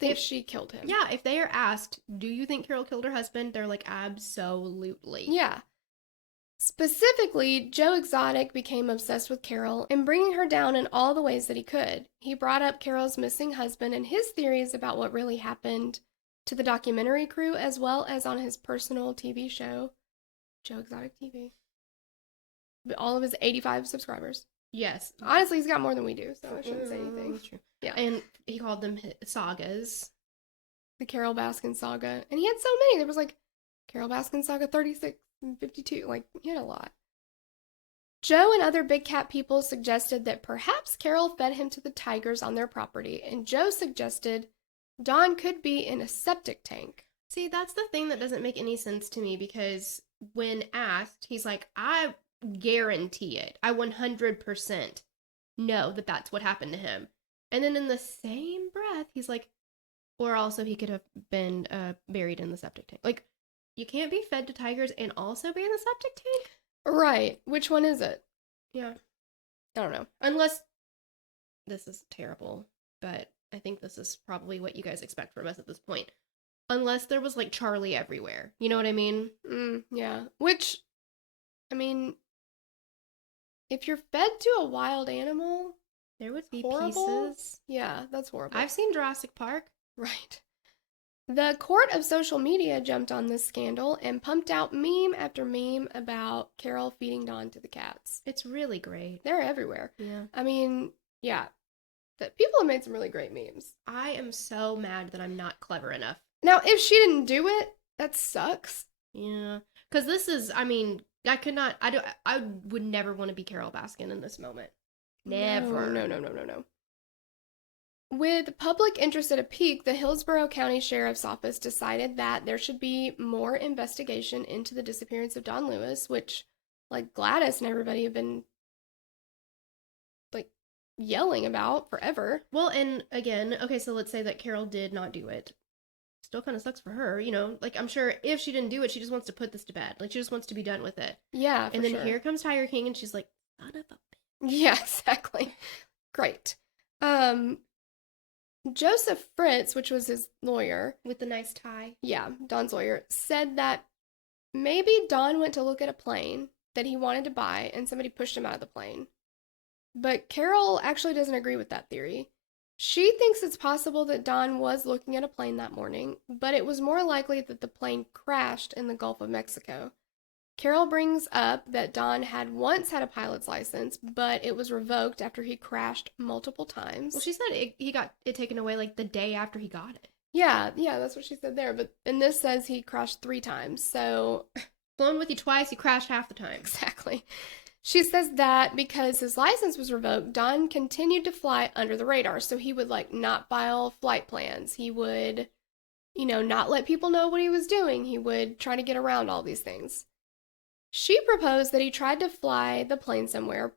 thinks she killed him. Yeah, if they are asked, do you think Carole killed her husband? They're like, absolutely. Yeah. Specifically, Joe Exotic became obsessed with Carole and bringing her down in all the ways that he could. He brought up Carole's missing husband and his theories about what really happened to the documentary crew, as well as on his personal TV show, Joe Exotic TV. All of his 85 subscribers. Yes. Honestly, he's got more than we do, so I shouldn't say anything. True. Yeah. And he called them sagas. The Carole Baskin saga. And he had so many. There was like Carole Baskin saga 36 and 52. Like, he had a lot. Joe and other big cat people suggested that perhaps Carole fed him to the tigers on their property, and Joe suggested Don could be in a septic tank. See, that's the thing that doesn't make any sense to me, because when asked, he's like, I guarantee it. I 100% know that that's what happened to him. And then in the same breath, he's like, or also he could have been buried in the septic tank. Like, you can't be fed to tigers and also be in the septic tank? Right. Which one is it? Yeah. I don't know. Unless, this is terrible, but I think this is probably what you guys expect from us at this point. Unless there was, like, Charlie everywhere. You know what I mean? Yeah. Which, I mean, if you're fed to a wild animal, there would be horrible. pieces. Yeah, that's horrible. I've seen Jurassic Park. Right. The court of social media jumped on this scandal and pumped out meme after meme about Carole feeding Don to the cats. It's really great. They're everywhere. Yeah. I mean, yeah. People have made some really great memes. I am so mad that I'm not clever enough. Now, if she didn't do it, that sucks. Yeah. Because this is, I mean, I would never want to be Carole Baskin in this moment. Never. No. With public interest at a peak, the Hillsborough County Sheriff's Office decided that there should be more investigation into the disappearance of Don Lewis, which, like, Gladys and everybody have been, like, yelling about forever. Well, and again, okay, so let's say that Carole did not do it. Still kind of sucks for her, you know? Like, I'm sure if she didn't do it, she just wants to put this to bed. Like, she just wants to be done with it. Yeah, for And then sure. here comes Tiger King, and she's like, son of a bitch. Yeah, exactly. Great. Joseph Fritz, which was his lawyer. With the nice tie. Yeah, Don's lawyer, said that maybe Don went to look at a plane that he wanted to buy and somebody pushed him out of the plane. But Carole actually doesn't agree with that theory. She thinks it's possible that Don was looking at a plane that morning, but it was more likely that the plane crashed in the Gulf of Mexico. Carole brings up that Don had once had a pilot's license, but it was revoked after he crashed multiple times. Well, she said he got it taken away like the day after he got it. Yeah, that's what she said there. And this says he crashed 3 times, so... Flown with you twice, you crashed half the time. Exactly. She says that because his license was revoked, Don continued to fly under the radar, so he would, like, not file flight plans. He would, not let people know what he was doing. He would try to get around all these things. She proposed that he tried to fly the plane somewhere,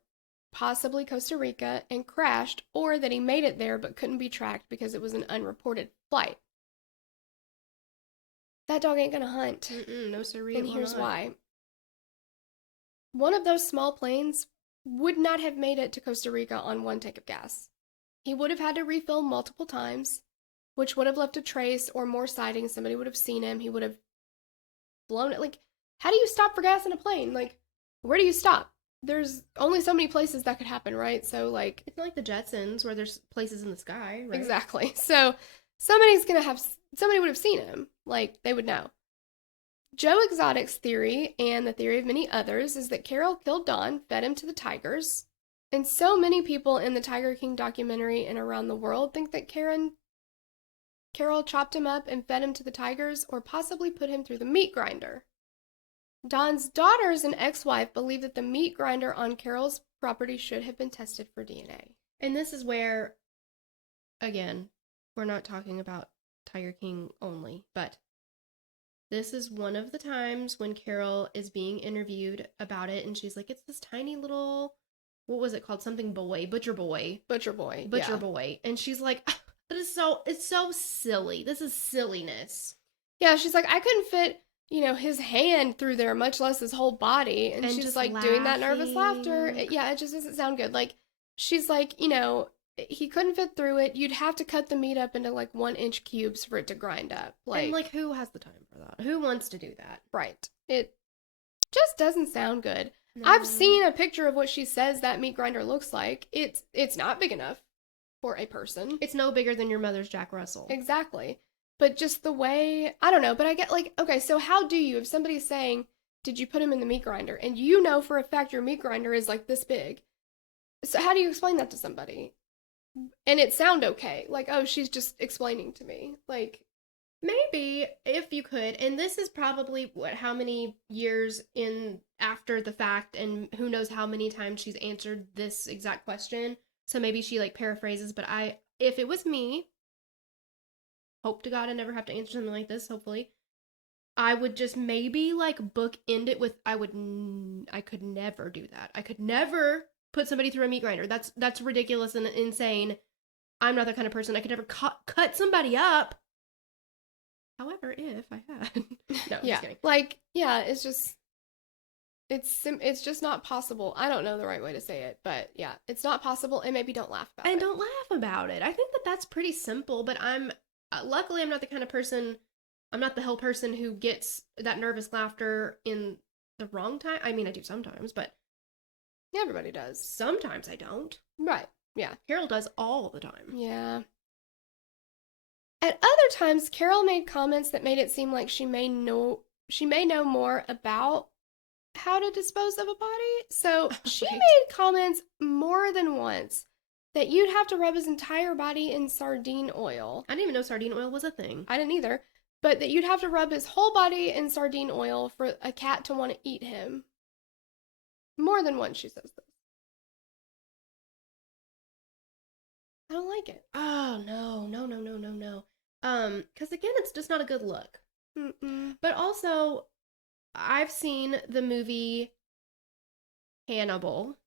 possibly Costa Rica, and crashed, or that he made it there but couldn't be tracked because it was an unreported flight. That dog ain't gonna hunt. No siree. And here's why. One of those small planes would not have made it to Costa Rica on 1 tank of gas. He would have had to refill multiple times, which would have left a trace or more sightings. Somebody would have seen him. He would have blown it. Like, how do you stop for gas in a plane? Like, where do you stop? There's only so many places that could happen, right? So, like... It's not like the Jetsons where there's places in the sky, right? Exactly. So, somebody would have seen him. Like, they would know. Joe Exotic's theory, and the theory of many others, is that Carole killed Don, fed him to the tigers. And so many people in the Tiger King documentary and around the world think that Carole chopped him up and fed him to the tigers, or possibly put him through the meat grinder. Don's daughters and ex-wife believe that the meat grinder on Carole's property should have been tested for DNA. And this is where, again, we're not talking about Tiger King only, but this is one of the times when Carole is being interviewed about it, and she's like, it's this tiny little, what was it called? Something boy, Butcher Boy. And she's like, it's so silly. This is silliness. Yeah, she's like, I couldn't fit, his hand through there, much less his whole body. And she's like laughing. Doing that nervous laughter. It just doesn't sound good. Like, she's like, he couldn't fit through it. You'd have to cut the meat up into like 1-inch cubes for it to grind up. And like, who has the time for that? Who wants to do that? Right. It just doesn't sound good. No. I've seen a picture of what she says that meat grinder looks like. It's not big enough for a person. It's no bigger than your mother's Jack Russell. Exactly. But just the way, I don't know, but I get like, okay, so how do you, if somebody's saying, did you put him in the meat grinder? And you know for a fact your meat grinder is like this big. So how do you explain that to somebody? And it sound okay. Like, oh, she's just explaining to me. Like, Maybe if you could, and this is probably how many years in after the fact, and who knows how many times she's answered this exact question. So maybe she like paraphrases, but if it was me, hope to God I never have to answer something like this, hopefully. I would just maybe like bookend it with I could never do that. I could never put somebody through a meat grinder. That's ridiculous and insane. I'm not that kind of person. I could never cut somebody up. However, if I had. No, I'm Yeah. just kidding. Like, yeah, it's just not possible. I don't know the right way to say it, but yeah, it's not possible, and maybe don't laugh about it. And don't laugh about it. I think that that's pretty simple, but luckily I'm not the kind of person, I'm not the hell person who gets that nervous laughter in the wrong time. I mean, I do sometimes, but Yeah, everybody does. sometimes I don't. Right. Yeah. Carole does all the time. Yeah. At other times, Carole made comments that made it seem like she may know more about how to dispose of a body. So she Right. made comments more than once that you'd have to rub his entire body in sardine oil. I didn't even know sardine oil was a thing. I didn't either. But that you'd have to rub his whole body in sardine oil for a cat to want to eat him. More than once she says this. I don't like it. Oh, no. Because again, it's just not a good look. Mm-mm. But also, I've seen the movie Hannibal,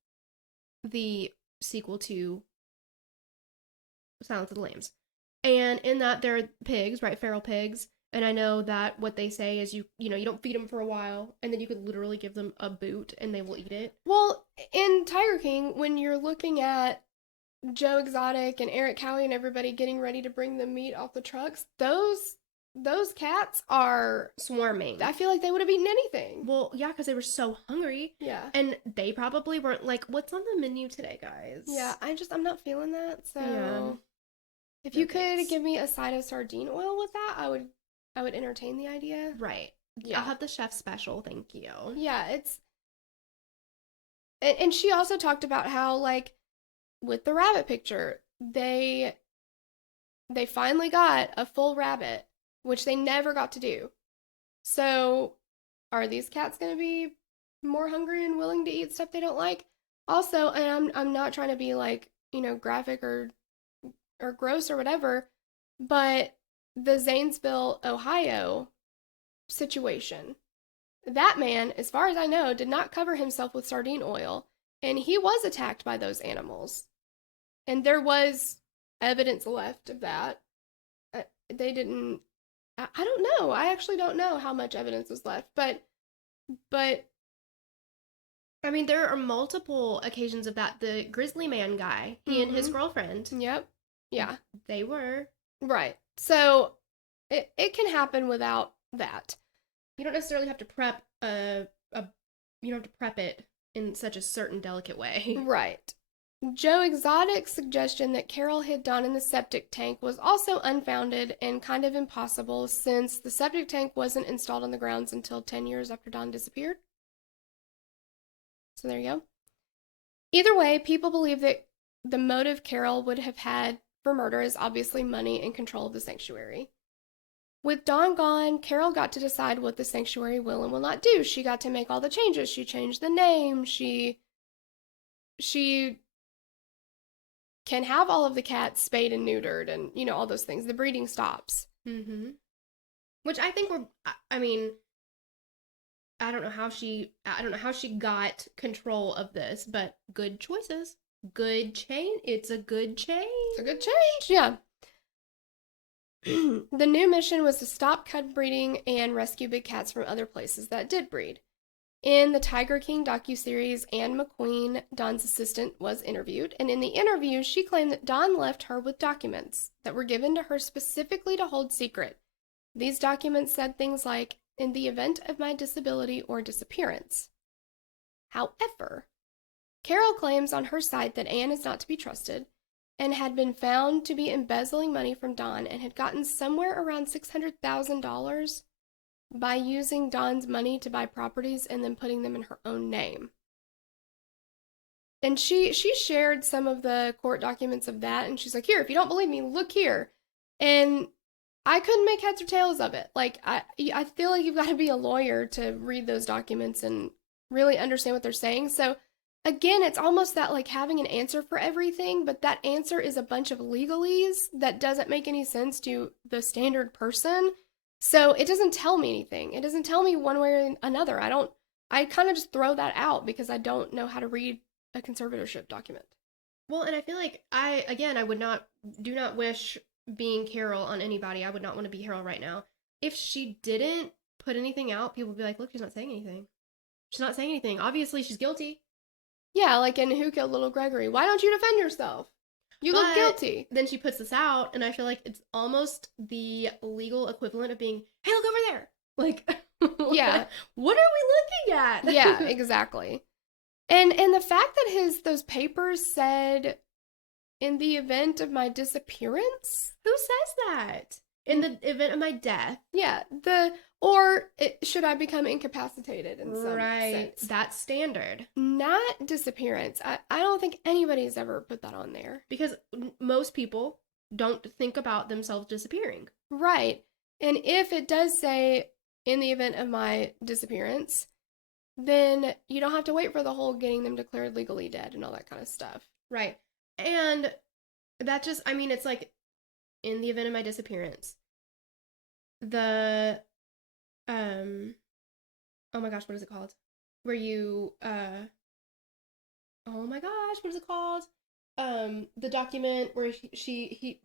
the sequel to Silence of the Lambs. And in that, there are pigs, right? Feral pigs. And I know that what they say is you don't feed them for a while, and then you could literally give them a boot and they will eat it. Well, in Tiger King, when you're looking at Joe Exotic and Eric Cowie and everybody getting ready to bring the meat off the trucks, those cats are Swarming. I feel like they would have eaten anything. Well, yeah, because they were so hungry. Yeah. And they probably weren't like, what's on the menu today, guys? Yeah, I'm not feeling that. So Yeah. if No you could thanks. give me a side of sardine oil with that, I would entertain the idea. Right. Yeah. I'll have the chef special, thank you. Yeah, and she also talked about how, like, with the rabbit picture, they finally got a full rabbit, which they never got to do. So, are these cats going to be more hungry and willing to eat stuff they don't like? Also, and I'm not trying to be like, graphic or gross or whatever, but the Zanesville, Ohio situation. That man, as far as I know, did not cover himself with sardine oil, and he was attacked by those animals. And there was evidence left of that. They didn't. I don't know. I actually don't know how much evidence was left, but I mean, there are multiple occasions of that. The Grizzly Man guy, he and his girlfriend. Yep. Yeah. They were. Right. So it can happen without that. You don't necessarily have to prep you don't have to prep it in such a certain delicate way. Right. Joe Exotic's suggestion that Carole hid Don in the septic tank was also unfounded and kind of impossible, since the septic tank wasn't installed on the grounds until 10 years after Don disappeared. So there you go. Either way, people believe that the motive Carole would have had for murder is obviously money and control of the sanctuary. With Don gone, Carole got to decide what the sanctuary will and will not do. She got to make all the changes. She changed the name. She can have all of the cats spayed and neutered and, all those things. The breeding stops. Mm-hmm. Which I think I mean, I don't know how she got control of this, but good choices. Good change. It's a good change. It's a good change, yeah. The new mission was to stop cub breeding and rescue big cats from other places that did breed. In the Tiger King docuseries, Anne McQueen, Don's assistant, was interviewed, and in the interview, she claimed that Don left her with documents that were given to her specifically to hold secret. These documents said things like, "In the event of my disability or disappearance." However, Carole claims on her site that Anne is not to be trusted and had been found to be embezzling money from Don and had gotten somewhere around $600,000 by using Don's money to buy properties and then putting them in her own name. And she shared some of the court documents of that, and she's like, "Here, if you don't believe me, look here." And I couldn't make heads or tails of it. Like, I feel like you've got to be a lawyer to read those documents and really understand what they're saying. So, again, it's almost that like having an answer for everything, but that answer is a bunch of legalese that doesn't make any sense to the standard person. So, it doesn't tell me anything. It doesn't tell me one way or another. I kind of just throw that out because I don't know how to read a conservatorship document. Well, and I feel like do not wish being Carole on anybody. I would not want to be Carole right now. If she didn't put anything out, people would be like, look, she's not saying anything. She's not saying anything. Obviously, she's guilty. Yeah, like in Who Killed Little Gregory? Why don't you defend yourself? You look guilty. Then she puts this out, and I feel like it's almost the legal equivalent of being, hey, look over there. Like, yeah. What are we looking at? Yeah, exactly. And the fact that those papers said, in the event of my disappearance? Who says that? In the event of my death? Yeah, should I become incapacitated in some sense? That's standard. Not disappearance. I don't think anybody's ever put that on there. Because most people don't think about themselves disappearing. Right. And if it does say, in the event of my disappearance, then you don't have to wait for the whole getting them declared legally dead and all that kind of stuff. Right. And that just, I mean, it's like, in the event of my disappearance, oh my gosh, what is it called? Where you, oh my gosh, what is it called? The document where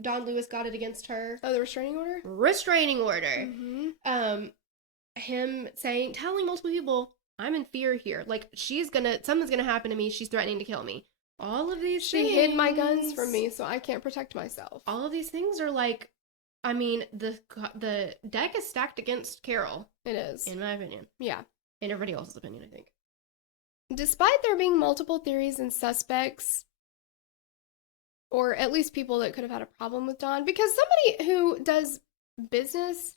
Don Lewis got it against her. Oh, the restraining order? Restraining order. Mm-hmm. Him telling multiple people, I'm in fear here. Like, something's gonna happen to me. She's threatening to kill me. All of these things. She hid my guns from me, so I can't protect myself. All of these things are like, I mean, the deck is stacked against Carole. It is. In my opinion. Yeah. In everybody else's opinion, I think. Despite there being multiple theories and suspects, or at least people that could have had a problem with Don, because somebody who does business,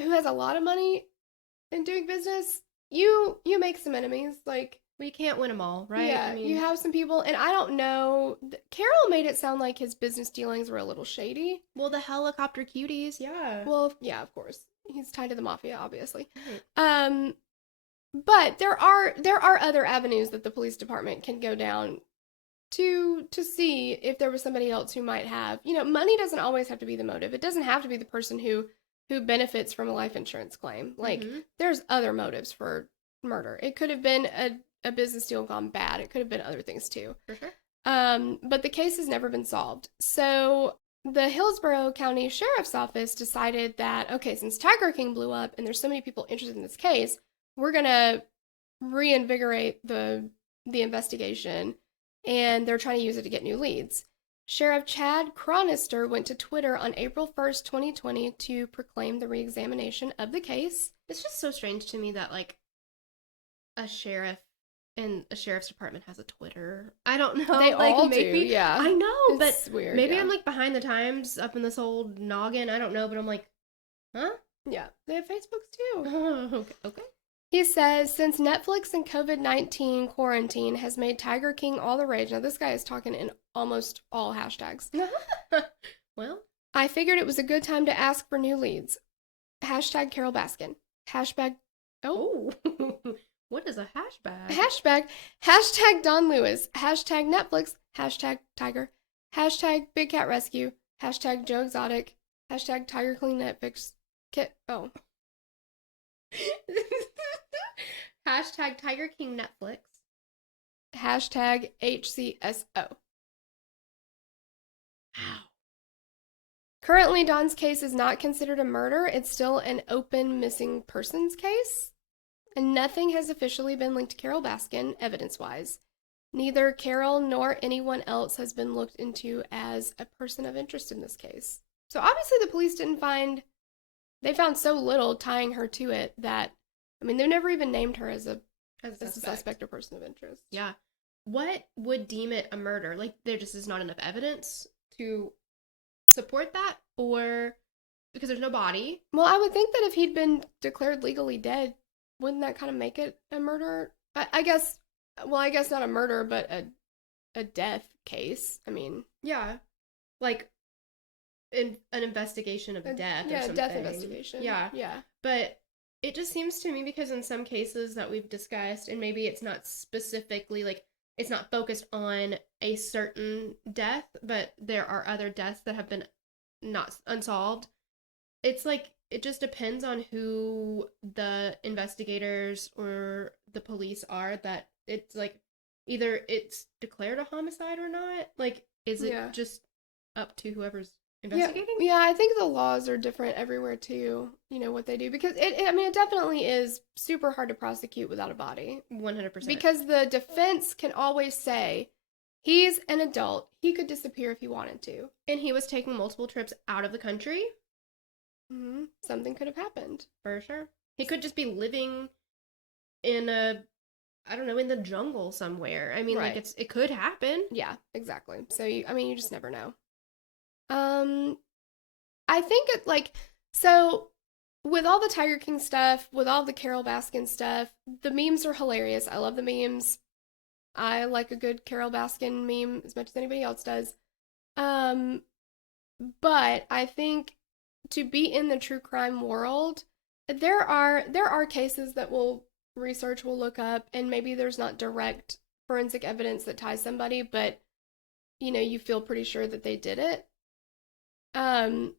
who has a lot of money in doing business, you make some enemies. Like, we can't win them all, right? Yeah, you have some people, and I don't know. Carole made it sound like his business dealings were a little shady. Well, the helicopter cuties, yeah. Well, yeah, of course. He's tied to the mafia, obviously. Right. But there are other avenues that the police department can go down to see if there was somebody else who might have. Money doesn't always have to be the motive. It doesn't have to be the person who benefits from a life insurance claim. Like, there's other motives for murder. It could have been a business deal gone bad. It could have been other things too. For sure. But the case has never been solved. So the Hillsborough County Sheriff's Office decided that, okay, since Tiger King blew up and there's so many people interested in this case, we're going to reinvigorate the investigation, and they're trying to use it to get new leads. Sheriff Chad Chronister went to Twitter on April 1st, 2020 to proclaim the reexamination of the case. It's just so strange to me that, like, a sheriff and a sheriff's department has a Twitter. I don't know. They like, all maybe, do, yeah. I know, it's weird. Maybe yeah. I'm, like, behind the times up in this old noggin. I don't know, but I'm like, huh? Yeah, they have Facebooks too. Okay. He says, since Netflix and COVID-19 quarantine has made Tiger King all the rage. Now, this guy is talking in almost all hashtags. Well, I figured it was a good time to ask for new leads. Hashtag Carole Baskin. Oh. What is a hashbag? Hashtag Don Lewis. Hashtag Netflix. Hashtag Tiger. Hashtag Big Cat Rescue. Hashtag Joe Exotic. Hashtag Tiger Clean Netflix. Oh. Hashtag Tiger King Netflix. Hashtag HCSO. Wow. Currently, Don's case is not considered a murder. It's still an open missing persons case. And nothing has officially been linked to Carole Baskin, evidence-wise. Neither Carole nor anyone else has been looked into as a person of interest in this case. So obviously the police they found so little tying her to it that, I mean, they've never even named her as a suspect or person of interest. Yeah. What would deem it a murder? Like, there just is not enough evidence to support that? Or because there's no body? Well, I would think that if he'd been declared legally dead, wouldn't that kind of make it a murder? I guess not a murder, but a death case. I mean, yeah. Like, an investigation of death or something. Death investigation. Yeah. Yeah. But it just seems to me, because in some cases that we've discussed, and maybe it's not specifically, like, it's not focused on a certain death, but there are other deaths that have been not unsolved. It's like, it just depends on who the investigators or the police are, that it's like, either it's declared a homicide or not. Like, is it just up to whoever's investigating? Yeah, I think the laws are different everywhere too, what they do, because it definitely is super hard to prosecute without a body. 100%. Because the defense can always say, he's an adult, he could disappear if he wanted to. And he was taking multiple trips out of the country. Mm-hmm. Something could have happened. For sure. He could just be living in in the jungle somewhere. I mean, like, it could happen. Yeah, exactly. So, you just never know. I think so with all the Tiger King stuff, with all the Carole Baskin stuff, the memes are hilarious. I love the memes. I like a good Carole Baskin meme as much as anybody else does. But I think to be in the true crime world, there are cases that we'll look up, and maybe there's not direct forensic evidence that ties somebody, but you feel pretty sure that they did it. I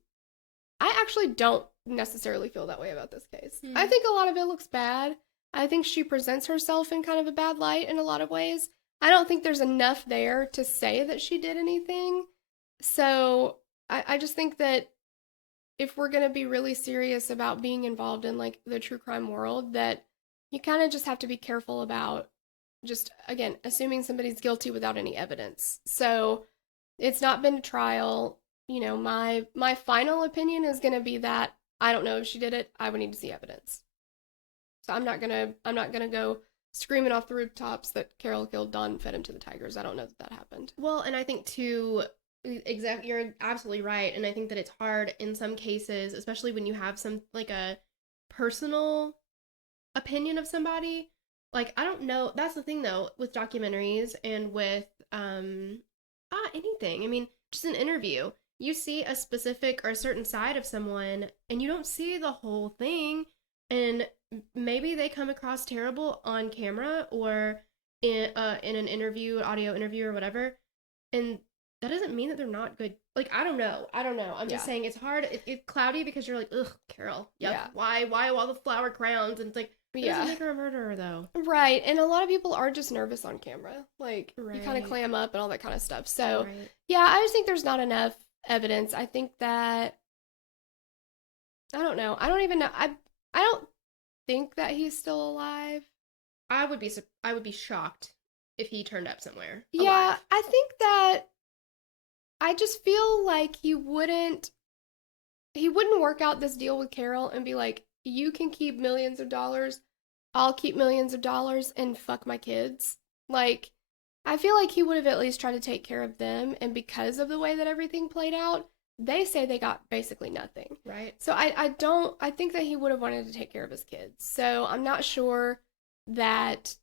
actually don't necessarily feel that way about this case. I think a lot of it looks bad. I think she presents herself in kind of a bad light in a lot of ways. I don't think there's enough there to say that she did anything. So I just think that if we're going to be really serious about being involved in, like, the true crime world, that you kind of just have to be careful about just, again, assuming somebody's guilty without any evidence. So it's not been a trial. My final opinion is going to be that I don't know if she did it. I would need to see evidence. So I'm not gonna go screaming off the rooftops that Carole killed Don and fed him to the tigers. I don't know that happened. Well, and I think too, you're absolutely right. And I think that it's hard in some cases, especially when you have some, like, a personal opinion of somebody. Like, I don't know. That's the thing though, with documentaries and with anything. I mean, just an interview. You see a specific or a certain side of someone, and you don't see the whole thing. And maybe they come across terrible on camera or in an interview, audio interview or whatever. And that doesn't mean that they're not good. Like, I don't know. I'm just saying it's hard. It's cloudy because you're like, ugh, Carole. Yep. Yeah. Why all the flower crowns? And it's like, it doesn't make her a murderer, though. Right. And a lot of people are just nervous on camera. Like, you kind of clam up and all that kind of stuff. So, yeah, I just think there's not enough evidence. I think that, I don't know. I don't even know. I don't think that he's still alive. I would be shocked if he turned up somewhere alive. Yeah, I think that I just feel like he wouldn't work out this deal with Carole and be like, you can keep millions of dollars, I'll keep millions of dollars, and fuck my kids. Like, I feel like he would have at least tried to take care of them, and because of the way that everything played out, they say they got basically nothing. Right. So I think that he would have wanted to take care of his kids. So I'm not sure that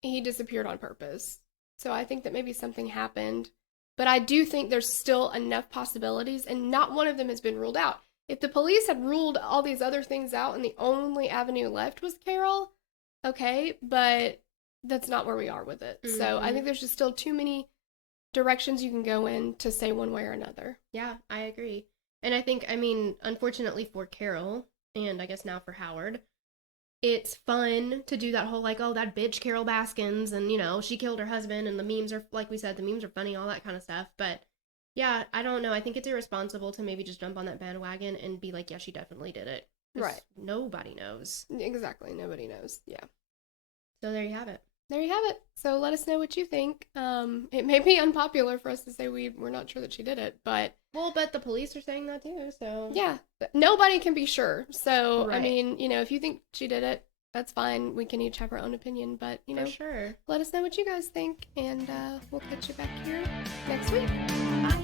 he disappeared on purpose. So I think that maybe something happened. But I do think there's still enough possibilities, and not one of them has been ruled out. If the police had ruled all these other things out and the only avenue left was Carole, okay, but that's not where we are with it. Mm-hmm. So I think there's just still too many directions you can go in to say one way or another. Yeah, I agree. And I think, unfortunately for Carole, and I guess now for Howard, it's fun to do that whole, like, oh, that bitch Carole Baskins, and, she killed her husband, and the memes are, like we said, the memes are funny, all that kind of stuff. But, yeah, I don't know. I think it's irresponsible to maybe just jump on that bandwagon and be like, yeah, she definitely did it. Right. Nobody knows. Exactly. Nobody knows. Yeah. So there you have it. There you have it. So let us know what you think. It may be unpopular for us to say we're not sure that she did it, but... Well, but the police are saying that too, so... Yeah. Nobody can be sure. So, right. If you think she did it, that's fine. We can each have our own opinion, but, For sure. Let us know what you guys think, and we'll catch you back here next week. Bye!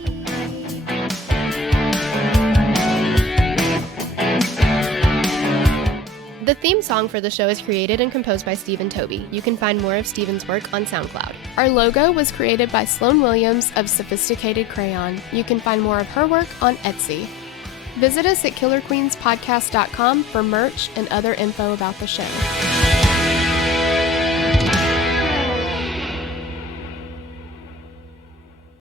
The theme song for the show is created and composed by Stephen Toby. You can find more of Stephen's work on SoundCloud. Our logo was created by Sloan Williams of Sophisticated Crayon. You can find more of her work on Etsy. Visit us at killerqueenspodcast.com for merch and other info about the show.